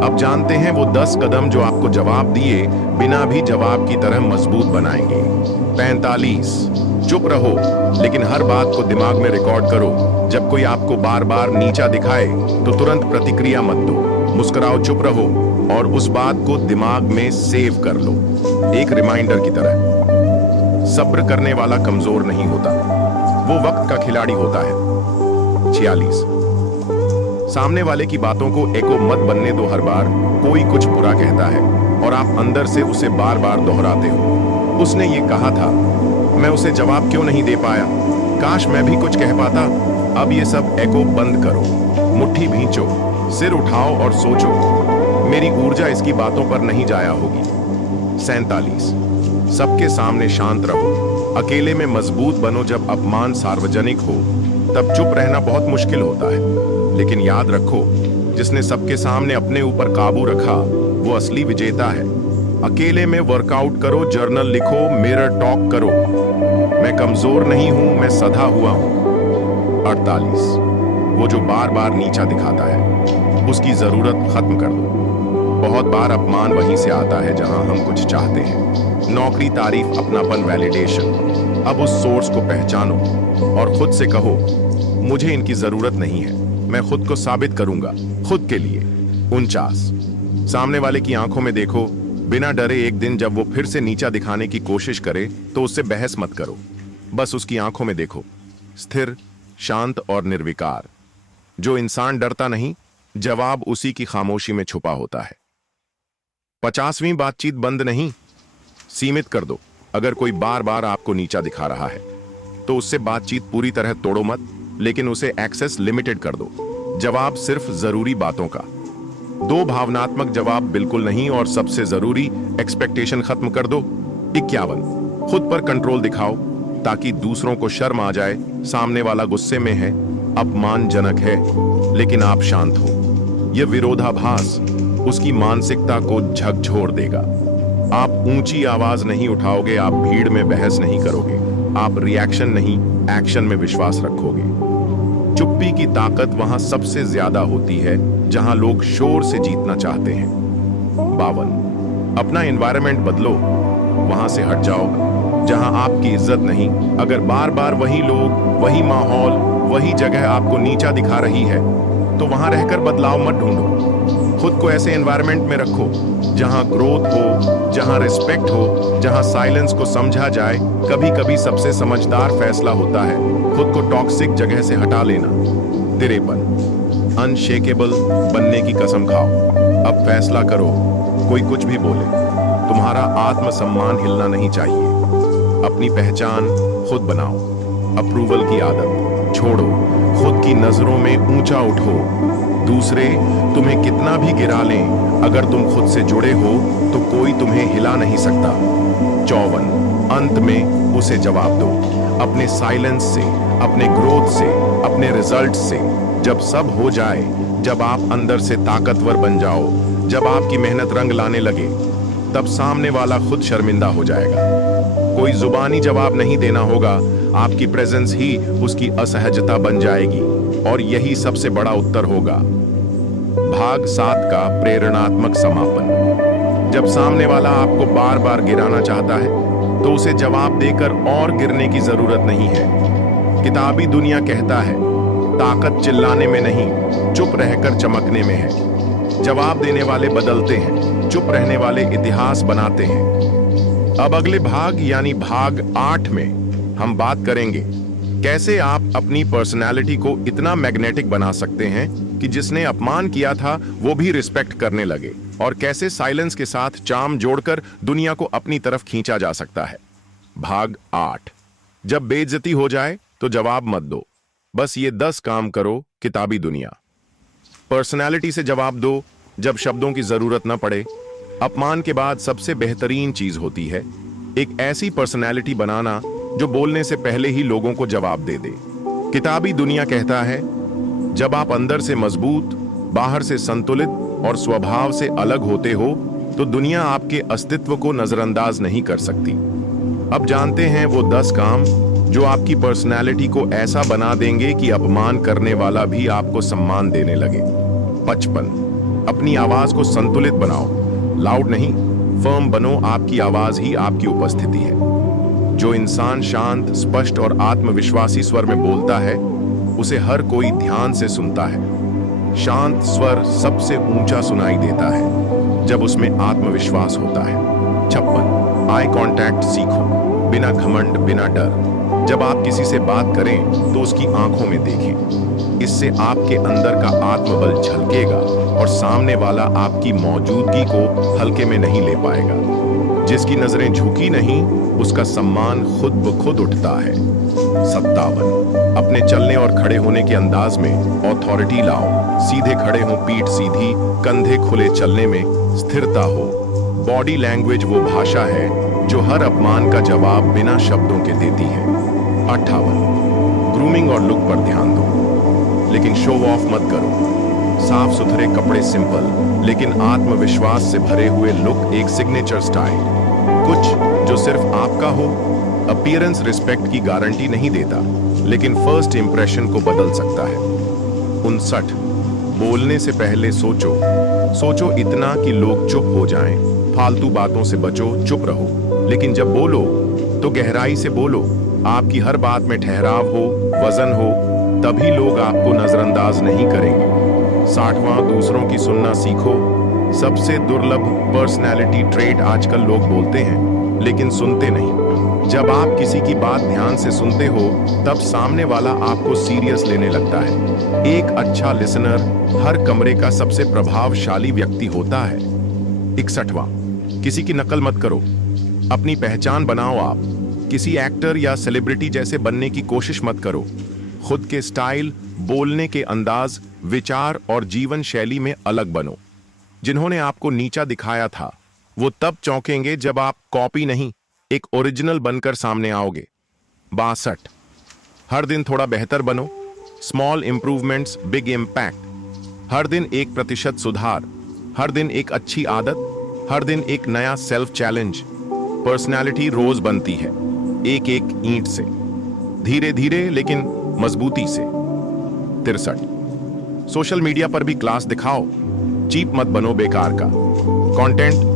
अब जानते हैं वो 10 कदम जो आपको जवाब दिए बिना भी जवाब की तरह मजबूत बनाएंगे। 45 चुप रहो लेकिन हर बात को दिमाग में रिकॉर्ड करो। जब कोई आपको बार बार नीचा दिखाए तो तुरंत प्रतिक्रिया मत दो, मुस्कुराओ, चुप रहो और उस बात को दिमाग में सेव कर लो, एक रिमाइंडर की तरह। सब्र करने वाला कमजोर नहीं होता, वो वक्त का खिलाड़ी होता है। 46 सामने वाले की बातों को एको मत बनने दो। हर बार कोई कुछ बुरा कहता है और आप अंदर से उसे बार बार दोहराते हो, उसने ये कहा था, मैं उसे जवाब क्यों नहीं दे पाया, काश मैं भी कुछ कह पाता। अब ये सब एको बंद करो, मुट्ठी भींचो, सिर उठाओ और सोचो, मेरी ऊर्जा इसकी बातों पर नहीं जाया होगी। 47 सबके सामने शांत रहो, अकेले में मजबूत बनो। जब अपमान सार्वजनिक हो तब चुप रहना बहुत मुश्किल होता है, लेकिन याद रखो, जिसने सबके सामने अपने ऊपर काबू रखा वो असली विजेता है। अकेले में वर्कआउट करो, जर्नल लिखो, मिरर टॉक करो, मैं कमजोर नहीं हूं, मैं सधा हुआ हूं। 48 वो जो बार बार नीचा दिखाता है उसकी जरूरत खत्म कर दो। बहुत बार अपमान वहीं से आता है जहां हम कुछ चाहते हैं, नौकरी, तारीफ, अपनापन, वैलिडेशन। अब उस सोर्स को पहचानो और खुद से कहो, मुझे इनकी जरूरत नहीं है, मैं खुद को साबित करूंगा, खुद के लिए। 49 सामने वाले की आंखों में देखो, बिना डरे। एक दिन जब वो फिर से नीचा दिखाने की कोशिश करे तो उससे बहस मत करो, बस उसकी आंखों में देखो, स्थिर, शांत और निर्विकार। जो इंसान डरता नहीं, जवाब उसी की खामोशी में छुपा होता है। 50वीं बातचीत बंद नहीं, सीमित कर दो। अगर कोई बार बार आपको नीचा दिखा रहा है तो उससे बातचीत पूरी तरह तोड़ो मत, लेकिन उसे एक्सेस लिमिटेड कर दो। जवाब सिर्फ जरूरी बातों का, 2 भावनात्मक जवाब बिल्कुल नहीं, और सबसे जरूरी एक्सपेक्टेशन खत्म कर दो। 51 खुद पर कंट्रोल दिखाओ ताकि दूसरों को शर्म आ जाए। सामने वाला गुस्से में है, अपमानजनक है, लेकिन आप शांत हो। यह विरोधाभास उसकी मानसिकता को झकझोर देगा। आप ऊंची आवाज नहीं उठाओगे, आप भीड़ में बहस नहीं करोगे, आप रिएक्शन नहीं, एक्शन में विश्वास रखोगे। चुप्पी की ताकत वहां सबसे ज्यादा होती है जहां लोग शोर से जीतना चाहते हैं। 52 अपना एनवायरनमेंट बदलो, वहां से हट जाओ जहां आपकी इज्जत नहीं। अगर बार बार वही लोग, वही माहौल, वही जगह आपको नीचा दिखा रही है तो वहां रहकर बदलाव मत ढूंढो, खुद को ऐसे एनवायरनमेंट में रखो जहां ग्रोथ हो, जहां रिस्पेक्ट हो, जहां साइलेंस को समझा जाए। कभी कभी सबसे समझदार फैसला होता है खुद को टॉक्सिक जगह से हटा लेना। 53 अनशेकेबल बनने की कसम खाओ। अब फैसला करो, कोई कुछ भी बोले, तुम्हारा आत्मसम्मान हिलना नहीं चाहिए। अपनी पहचान खुद बनाओ। अप्रूवल की आदत छोड़ो, खुद की नजरों में ऊंचा उठो। दूसरे तुम्हें कितना भी गिरा लें, अगर तुम खुद से जुड़े हो तो कोई तुम्हें हिला नहीं सकता। 54 अंत में उसे जवाब दो, अपने साइलेंस से, अपने ग्रोथ से, अपने रिजल्ट से। जब सब हो जाए, जब आप अंदर से ताकतवर बन जाओ, जब आपकी मेहनत रंग लाने लगे, तब सामने वाला खुद शर्मिंदा हो जाएगा। कोई जुबानी जवाब नहीं देना होगा, आपकी प्रेजेंस ही उसकी असहजता बन जाएगी, और यही सबसे बड़ा उत्तर होगा। भाग 7 का प्रेरणात्मक समापन। जब सामने वाला आपको बार बार गिराना चाहता है तो उसे जवाब देकर और गिरने की जरूरत नहीं है। किताबी दुनिया कहता है ताकत चिल्लाने में नहीं, चुप रहकर चमकने में है। जवाब देने वाले बदलते हैं, चुप रहने वाले इतिहास बनाते हैं। अब अगले भाग यानी भाग 8 में हम बात करेंगे कैसे आप अपनी पर्सनैलिटी को इतना मैग्नेटिक बना सकते हैं कि जिसने अपमान किया था वो भी रिस्पेक्ट करने लगे, और कैसे साइलेंस के साथ चार्म जोड़कर दुनिया को अपनी तरफ खींचा जा सकता है। भाग 8। जब बेइज्जती हो जाए तो जवाब मत दो, बस ये 10 काम करो। किताबी दुनिया। पर्सनैलिटी से जवाब दो जब शब्दों की जरूरत न पड़े। अपमान के बाद सबसे बेहतरीन चीज होती है एक ऐसी पर्सनैलिटी बनाना जो बोलने से पहले ही लोगों को जवाब दे दे। किताबी दुनिया कहता है जब आप अंदर से मजबूत, बाहर से संतुलित और स्वभाव से अलग होते हो तो दुनिया आपके अस्तित्व को नजरअंदाज नहीं कर सकती। अब जानते हैं वो 10 काम जो आपकी पर्सनैलिटी को ऐसा बना देंगे कि अपमान करने वाला भी आपको सम्मान देने लगे। 55 अपनी आवाज को संतुलित बनाओ। लाउड नहीं, फर्म बनो। आपकी आवाज ही आपकी उपस्थिति है। जो इंसान शांत, स्पष्ट और आत्मविश्वासी स्वर में बोलता है उसे हर कोई ध्यान से सुनता है। शांत स्वर सबसे ऊंचा सुनाई देता है जब उसमें आत्मविश्वास होता है। 56 आई कांटेक्ट सीखो, बिना घमंड, बिना डर। जब आप किसी से बात करें तो उसकी आंखों में देखें। इससे आपके अंदर का आत्मबल झलकेगा और सामने वाला आपकी मौजूदगी को हल्के में नहीं ले पाएगा। जिसकी नजरें झुकी नहीं उसका सम्मान खुद ब खुद उठता है। 57 अपने चलने और खड़े होने के अंदाज में ऑथोरिटी लाओ। सीधे खड़े हो, पीठ सीधी, कंधे खुले, चलने में स्थिरता हो। बॉडी लैंग्वेज वो भाषा है जो हर अपमान का जवाब बिना शब्दों के देती है। 58 ग्रूमिंग और लुक पर ध्यान दो, लेकिन शो ऑफ मत करो। साफ सुथरे कपड़े, सिंपल लेकिन आत्मविश्वास से भरे हुए लुक एक सिग्नेचर स्टाइल, कुछ जो सिर्फ आपका हो। अपीयरेंस रिस्पेक्ट की गारंटी नहीं देता, लेकिन फर्स्ट इंप्रेशन को बदल सकता है। 59 बोलने से पहले सोचो इतना कि लोग चुप हो जाएं। फालतू बातों से बचो, चुप रहो, लेकिन जब बोलो तो गहराई से बोलो। आपकी हर बात में ठहराव हो, वजन हो, तभी लोग आपको नजरअंदाज नहीं करेंगे। 60वां दूसरों की सुनना सीखो। सबसे दुर्लभ पर्सनैलिटी ट्रेट आजकल लोग बोलते हैं लेकिन सुनते नहीं। जब आप किसी की बात ध्यान से सुनते हो तब सामने वाला आपको सीरियस लेने लगता है। एक अच्छा लिसनर हर कमरे का सबसे प्रभावशाली व्यक्ति होता है। 61वां किसी की नकल मत करो, अपनी पहचान बनाओ। आप किसी एक्टर या सेलिब्रिटी जैसे बनने की कोशिश मत करो। खुद के स्टाइल, बोलने के अंदाज, विचार और जीवन शैली में अलग बनो। जिन्होंने आपको नीचा दिखाया था वो तब चौंकेंगे जब आप कॉपी नहीं, एक ओरिजिनल बनकर सामने आओगे। 62 हर दिन थोड़ा बेहतर बनो। Small improvements, big impact. हर दिन 1% सुधार, हर दिन एक अच्छी आदत, हर दिन एक नया सेल्फ चैलेंज। पर्सनैलिटी रोज बनती है, एक एक ईंट से, धीरे धीरे लेकिन मजबूती से। 63 सोशल मीडिया पर भी क्लास दिखाओ, चीप मत बनो बेकार का। कंटेंट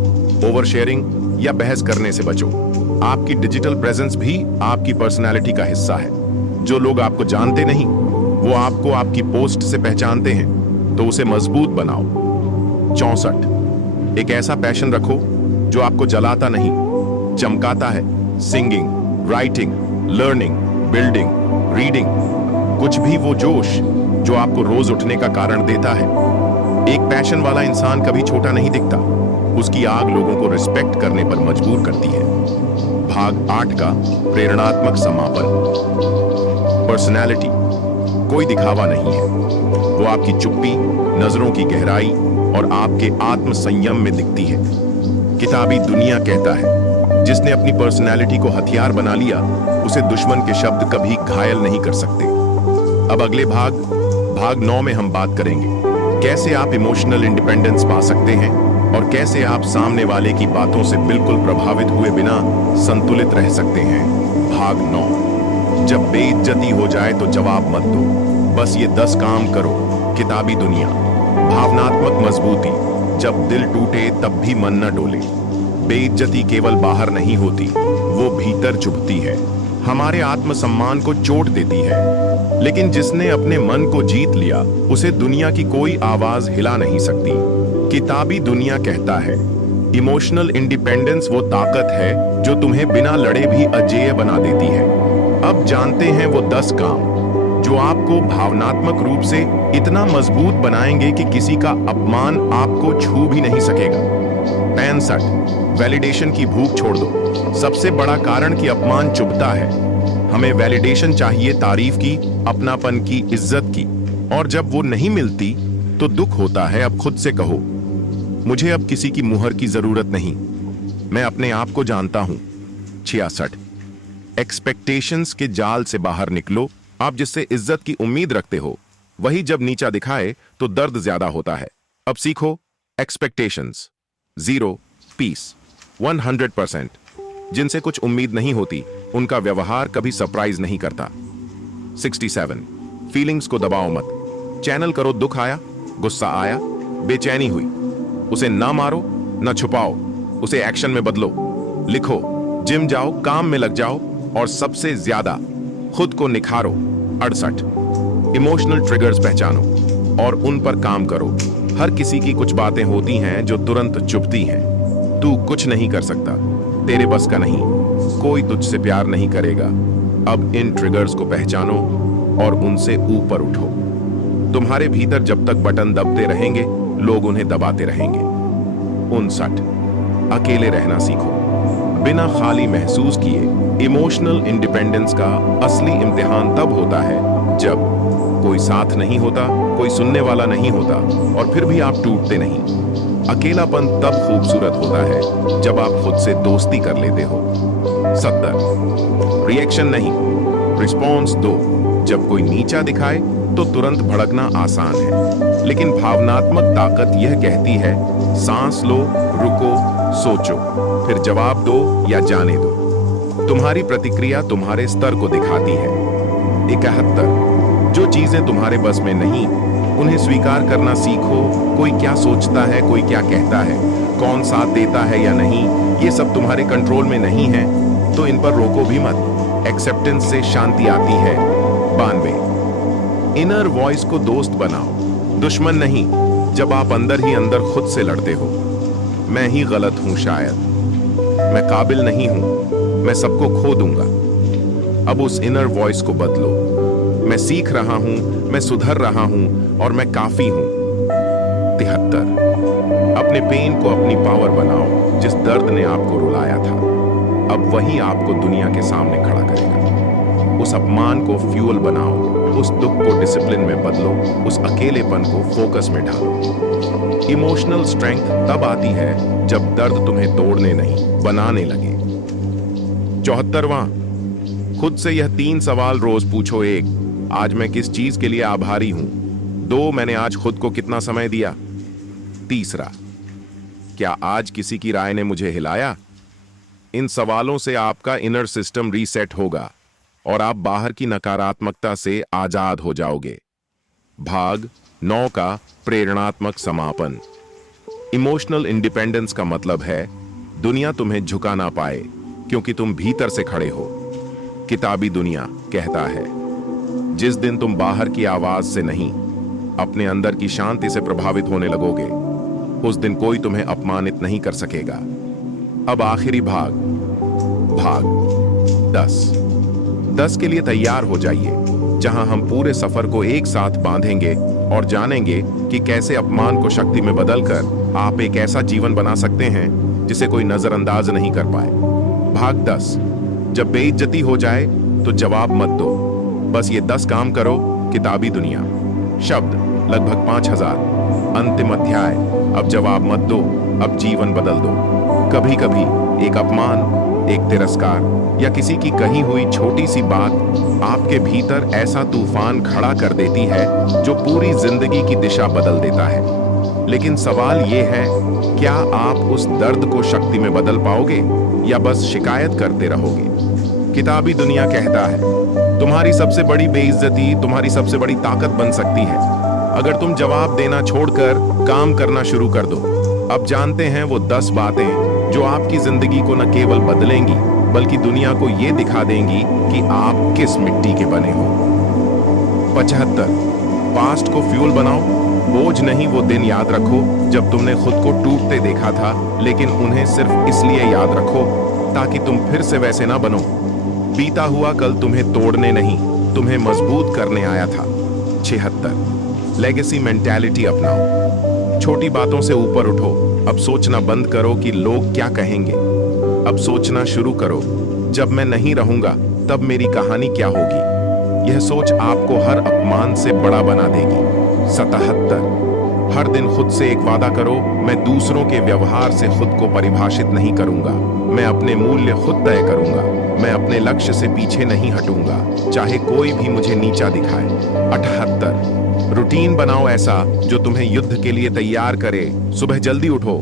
ओवर शेयरिंग या बहस करने से बचो। आपकी डिजिटल प्रेजेंस भी आपकी पर्सनैलिटी का हिस्सा है। जो लोग आपको जानते नहीं वो आपको आपकी पोस्ट से पहचानते हैं, तो उसे मजबूत बनाओ। 64, एक ऐसा पैशन रखो जो आपको जलाता नहीं, चमकाता है। Singing, writing, learning, building, reading, कुछ भी वो जोश जो आपको रोज उठने का कारण देता है। एक पैशन वाला इंसान कभी छोटा नहीं दिखता, उसकी आग लोगों को रिस्पेक्ट करने पर मजबूर करती है। भाग 8 का प्रेरणात्मक समापन। पर्सनैलिटी कोई दिखावा नहीं है, वो आपकी चुप्पी, नजरों की गहराई और आपके आत्म संयम में दिखती है। किताबी दुनिया कहता है, जिसने अपनी पर्सनैलिटी को हथियार बना लिया, उसे दुश्मन के शब्द कभी घायल नहीं कर सकते। अब अगले भाग 9 में हम बात करेंगे कैसे आप इमोशनल इंडिपेंडेंस पा सकते हैं और कैसे आप सामने वाले की बातों से बिल्कुल प्रभावित हुए बिना संतुलित रह सकते हैं। भाग 9, जब बेइज्जती हो जाए तो जवाब मत दो, बस ये 10 काम करो। किताबी दुनिया। भावनात्मक मजबूती, जब दिल टूटे तब भी मन न डोले। बेइज्जती केवल बाहर नहीं होती, वो भीतर चुभती है, हमारे आत्मसम्मान को चोट देती है। लेकिन जिसने अपने मन को जीत लिया, उसे दुनिया की कोई आवाज हिला नहीं सकती। किताबी दुनिया कहता है, इमोशनल इंडिपेंडेंस वो ताकत है जो तुम्हें बिना लड़े भी अजेय बना देती है। अब जानते हैं वो 10 काम जो आपको भावनात्मक रूप से इतना मजबूत बनाएंगे कि किसी का अपमान आपको छू भी नहीं सकेगा। 65, वैलिडेशन की भूख छोड़ दो। सबसे बड़ा कारण कि अपमान चुभता है, हमें वैलिडेशन चाहिए, तारीफ की, अपनापन की, इज्जत की, और जब वो नहीं मिलती तो दुख होता है। अब खुद से कहो, मुझे अब किसी की मुहर की जरूरत नहीं, मैं अपने आप को जानता हूं। 66, एक्सपेक्टेशंस के जाल से बाहर निकलो। आप जिससे इज्जत की उम्मीद रखते हो, वही जब नीचा दिखाए तो दर्द ज्यादा होता है। अब सीखो एक्सपेक्टेशंस 0, पीस 100%। जिनसे कुछ उम्मीद नहीं होती, उनका व्यवहार कभी सरप्राइज नहीं करता। 67, फीलिंग्स को दबाओ मत। चैनल करो, दुख आया, गुस्सा आया, बेचैनी हुई, उसे ना मारो, ना छुपाओ, उसे एक्शन में बदलो। लिखो, जिम जाओ, काम में लग जाओ, और सबसे ज्यादा खुद को निखारो। 68, इमोशनल ट्रिगर्स पहचानो और उन पर काम करो। हर किसी की कुछ बातें होती हैं जो तुरंत चुभती हैं। तू कुछ नहीं कर सकता, तेरे बस का नहीं, कोई तुझसे प्यार नहीं करेगा। अब इन ट्रिगर्स को पहचानो और उनसे ऊपर उठो। तुम्हारे भीतर जब तक बटन दबते रहेंगे, लोग उन्हें दबाते रहेंगे। 59, अकेले रहना सीखो, बिना खाली महसूस किए। इमोशनल इंडिपेंडेंस का असली इम्तिहान तब होता है जब कोई साथ नहीं होता, कोई सुनने वाला नहीं होता, और फिर भी आप टूटते नहीं। अकेलापन तब खूबसूरत होता है जब आप खुद से दोस्ती कर लेते हो। 70, रिएक्शन नहीं, रिस्पॉन्स दो। जब कोई नीचा दिखाए तो तुरंत भड़कना आसान है, लेकिन भावनात्मक ताकत यह कहती है, सांस लो, रुको, सोचो, फिर जवाब दो या जाने दो। तुम्हारी प्रतिक्रिया तुम्हारे स्तर को दिखाती है। 71, जो चीजें तुम्हारे बस में नहीं, उन्हें स्वीकार करना सीखो। कोई क्या सोचता है, कोई क्या कहता है, कौन साथ देता है या नहीं, ये सब तुम्हारे कंट्रोल में नहीं है, तो इन पर रोको भी मत। एक्सेप्टेंस से शांति आती है। 92, इनर वॉइस को दोस्त बनाओ, दुश्मन नहीं। जब आप अंदर ही अंदर खुद से लड़ते हो, मैं ही गलत हूं, शायद मैं काबिल नहीं हूं, मैं सबको खो दूंगा। अब उस इनर वॉइस को बदलो, मैं सीख रहा हूं, मैं सुधर रहा हूं और मैं काफी हूं। 73, अपने पेन को अपनी पावर बनाओ। जिस दर्द ने आपको रुलाया था, अब वही आपको दुनिया के सामने खड़ा करेगा। उस अपमान को फ्यूल बनाओ, उस दुख को डिसिप्लिन में बदलो, उस अकेलेपन को फोकस में ढालो। इमोशनल स्ट्रेंथ तब आती है जब दर्द तुम्हें तोड़ने नहीं, बनाने लगे। 74वां, खुद से यह 3 सवाल रोज पूछो। 1, आज मैं किस चीज के लिए आभारी हूं। 2, मैंने आज खुद को कितना समय दिया। 3, क्या आज किसी की राय ने मुझे हिलाया। इन सवालों से आपका इनर सिस्टम रीसेट होगा और आप बाहर की नकारात्मकता से आजाद हो जाओगे। भाग 9 का प्रेरणात्मक समापन। इमोशनल इंडिपेंडेंस का मतलब है, दुनिया तुम्हें झुका ना पाए क्योंकि तुम भीतर से खड़े हो। किताबी दुनिया कहता है, जिस दिन तुम बाहर की आवाज से नहीं, अपने अंदर की शांति से प्रभावित होने लगोगे, उस दिन कोई तुम्हें अपमानित नहीं कर सकेगा। अब आखिरी भाग, भाग 10 के लिए तैयार हो जाइए, जहां हम पूरे सफर को एक साथ बांधेंगे और जानेंगे कि कैसे अपमान को शक्ति में बदलकर आप एक ऐसा जीवन बना सकते हैं जिसे कोई नजरअंदाज नहीं कर पाए। भाग 10। जब बेइज्जती हो जाए तो जवाब मत दो, बस ये 10 काम करो। किताबी दुनिया। शब्द लगभग 5000। अंतिम अध्याय। अब जवाब मत दो, अब जीवन बदल दो। कभी कभी एक अपमान, एक तिरस्कार या किसी की कही हुई छोटी सी बात आपके भीतर ऐसा तूफान खड़ा कर देती है जो पूरी जिंदगी की दिशा बदल देता है। लेकिन सवाल यह है, क्या आप उस दर्द को शक्ति में बदल पाओगे या बस शिकायत करते रहोगे? किताबी दुनिया कहता है, तुम्हारी सबसे बड़ी बेइज्जती तुम्हारी सबसे बड़ी ताकत बन सकती है अगर तुम जवाब देना छोड़कर काम करना शुरू कर दो। अब जानते हैं वो 10 बातें जो आपकी जिंदगी को न केवल बदलेंगी बल्कि दुनिया को ये दिखा देंगी कि आप किस मिट्टी के बने हो। 75। पास्ट को फ्यूल बनाओ। बोझ नहीं वो दिन याद रखो जब तुमने खुद को टूटते देखा था, लेकिन उन्हें सिर्फ इसलिए याद रखो ताकि तुम फिर से वैसे ना बनो। बीता हुआ कल तुम्हें तोड़ने नहीं, तुम्हें मजबूत करने आया था। 76। लेगेसी मेंटालिटी अपनाओ। छोटी बातों से ऊपर उठो। अब सोचना बंद करो कि लोग क्या कहेंगे। अब सोचना शुरू करो, जब मैं नहीं रहूंगा तब मेरी कहानी क्या होगी। यह सोच आपको हर अपमान से बड़ा बना देगी। 77। हर दिन खुद से एक वादा करो, मैं दूसरों के व्यवहार से खुद को परिभाषित नहीं करूंगा। मैं अपने मूल्य खुद तय करूंगा। मैं अपने लक्ष्य से पीछे नहीं हटूंगा, चाहे कोई भी मुझे नीचा दिखाए। 78। रूटीन बनाओ ऐसा जो तुम्हें युद्ध के लिए तैयार करे। सुबह जल्दी उठो,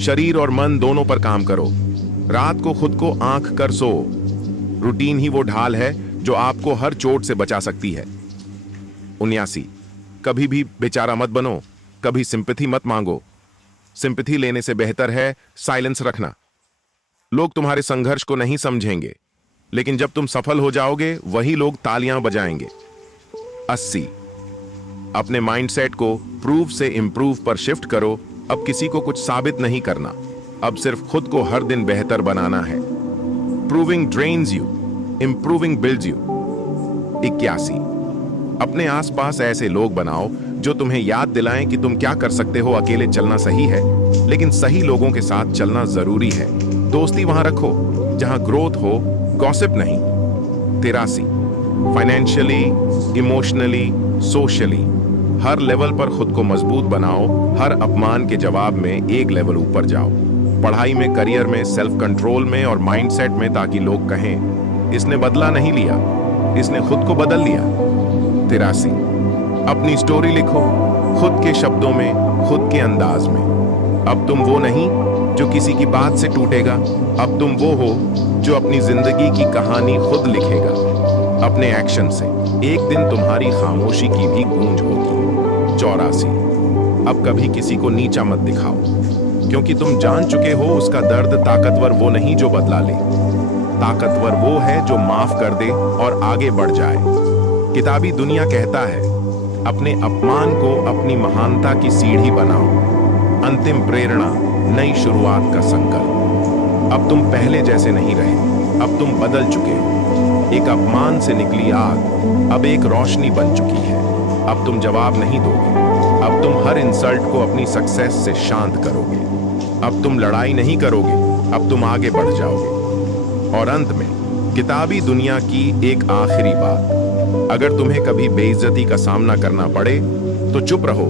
शरीर और मन दोनों पर काम करो। रात को खुद को आंख कर सो। रूटीन ही वो ढाल है जो आपको हर चोट से बचा सकती है। 79। कभी भी बेचारा मत बनो, कभी सिंपैथी मत मांगो। सिंपैथी लेने से बेहतर है साइलेंस रखना। लोग तुम्हारे संघर्ष को नहीं समझेंगे, लेकिन जब तुम सफल हो जाओगे वही लोग तालियां बजाएंगे। 80। अपने माइंडसेट को प्रूव से इंप्रूव पर शिफ्ट करो। अब किसी को कुछ साबित नहीं करना, अब सिर्फ खुद को हर दिन बेहतर बनाना है। Proving drains you, improving builds you. 81। अपने आसपास ऐसे लोग बनाओ जो तुम्हें याद दिलाएं कि तुम क्या कर सकते हो। अकेले चलना सही है, लेकिन सही लोगों के साथ चलना जरूरी है। दोस्ती वहां रखो जहां ग्रोथ हो, गॉसिप नहीं। 83। फाइनेंशियली, इमोशनली, सोशली हर लेवल पर खुद को मजबूत बनाओ। हर अपमान के जवाब में एक लेवल ऊपर जाओ। पढ़ाई में, करियर में, सेल्फ कंट्रोल में और माइंडसेट में, ताकि लोग कहें इसने बदला नहीं लिया, इसने खुद को बदल लिया। 83। अपनी स्टोरी लिखो, खुद के शब्दों में, खुद के अंदाज में। अब तुम वो नहीं जो किसी की बात से टूटेगा, अब तुम वो हो जो अपनी जिंदगी की कहानी खुद लिखेगा अपने एक्शन से। एक दिन तुम्हारी खामोशी की भी गूंज होगी। 84। अब कभी किसी को नीचा मत दिखाओ, क्योंकि तुम जान चुके हो उसका दर्द। ताकतवर वो नहीं जो बदला ले, ताकतवर वो है जो माफ कर दे और आगे बढ़ जाए। किताबी दुनिया कहता है, अपने अपमान को अपनी महानता की सीढ़ी बनाओ। अंतिम प्रेरणा, नई शुरुआत का संकल्प। अब तुम पहले जैसे नहीं रहे, अब तुम बदल चुके हो। एक अपमान से निकली आग अब एक रोशनी बन चुकी है। अब तुम जवाब नहीं दोगे, अब तुम हर इंसल्ट को अपनी सक्सेस से शांत करोगे। अब तुम लड़ाई नहीं करोगे, अब तुम आगे बढ़ जाओगे। और अंत में किताबी दुनिया की एक आखिरी बात, अगर तुम्हें कभी बेइज्जती का सामना करना पड़े तो चुप रहो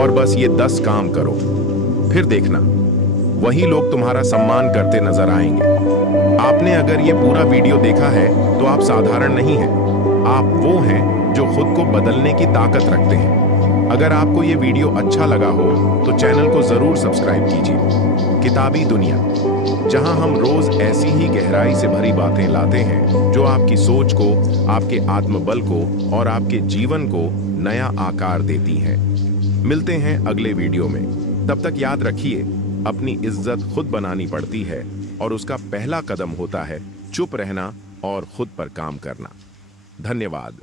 और बस ये 10 काम करो। फिर देखना, वही लोग तुम्हारा सम्मान करते नजर आएंगे। आपने अगर ये पूरा वीडियो देखा है तो आप साधारण नहीं हैं, आप वो हैं जो खुद को बदलने की ताकत रखते हैं। अगर आपको ये वीडियो अच्छा लगा हो तो चैनल को जरूर सब्सक्राइब कीजिए। किताबी दुनिया, जहां हम रोज ऐसी ही गहराई से भरी बातें लाते हैं जो आपकी सोच को, आपके आत्मबल को और आपके जीवन को नया आकार देती हैं। मिलते हैं अगले वीडियो में। तब तक याद रखिए, अपनी इज्जत खुद बनानी पड़ती है और उसका पहला कदम होता है चुप रहना और खुद पर काम करना। धन्यवाद।